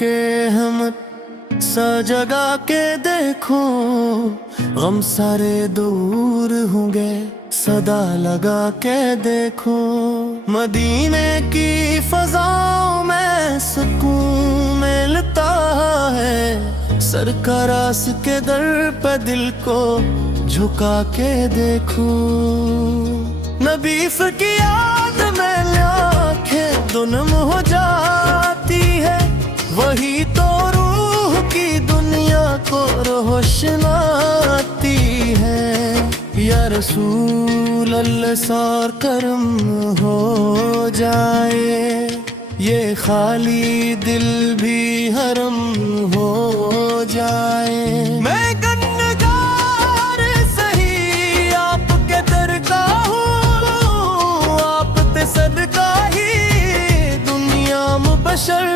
के हम सजगा के देखो, गम सारे दूर होंगे सदा लगा के देखो। मदीने की फजाओं में सुकून मिलता है, सरकरास के दर पे दिल को झुका के देखो। नबीफ की याद में आंखें दुनम हो जाती है, वही तो रूह की दुनिया को रोशनाती है। या रसूल अल्लाह सार करम हो जाए, ये खाली दिल भी हरम हो जाए। मैं गन्नगार सही आपके दर का हूँ, आप ते सदका ही दुनिया मुबशर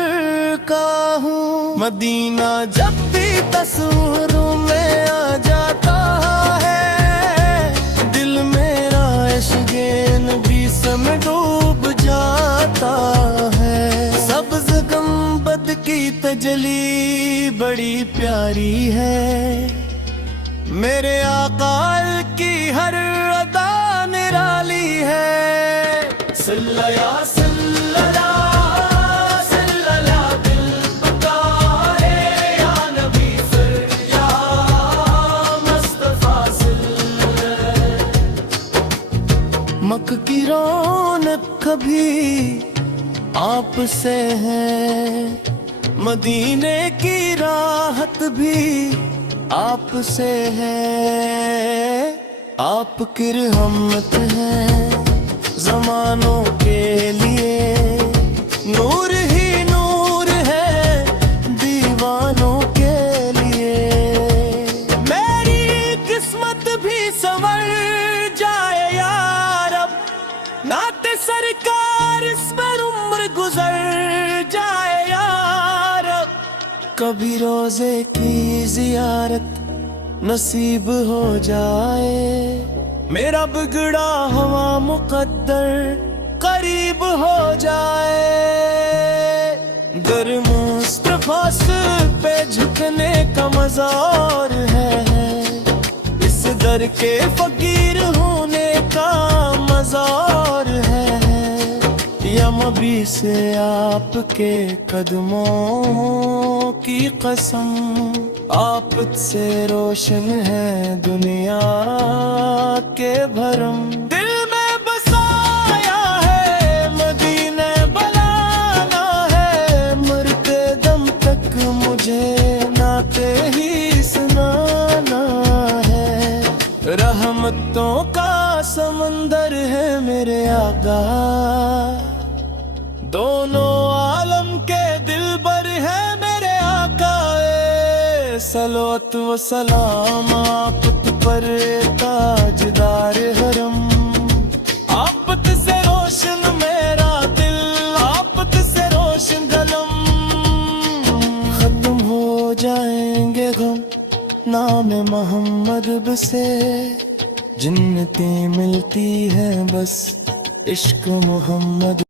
का हूँ। मदीना जब भी तस्वीरों में आ जाता है, दिल मेरा इश्क़े नबी में डूब जाता है। सब्ज़ गुंबद की तजली बड़ी प्यारी है, मेरे आका की हर अदा निराली है। सल्ला या सल्ला मक् की रौनक कभी आपसे है, मदीने की राहत भी आपसे है। आपकी रहमत है ज़मानों के लिए, नूर ही नूर है दीवानों के लिए। मेरी किस्मत भी संवर जाए यार, नाते सरकार इस पर उम्र गुजर जाए यार। कभी रोजे की जियारत नसीब हो जाए, मेरा बिगड़ा हुआ मुकद्दर करीब हो जाए। दर मुस्तफा पे झुकने का मजा और है, इस दर के फकीर होने का मजा और है। यमबी से आपके कदमों की कसम, आप से रोशन है दुनिया के भरम। दिल में बसाया है मदीने बुलाना है, मरते दम तक मुझे नाते ही सुनाना है। रहमतों का समंदर है मेरे आका, दोनों आलम के दिलबर है मेरे आका। सलावत व सलाम आप पर ताजदार हरम, आपत से रोशन मेरा दिल, आपत से रोशन कलम। खत्म हो जाएंगे गम नाम मोहम्मद से, जन्नतें मिलती हैं बस इश्क मोहम्मद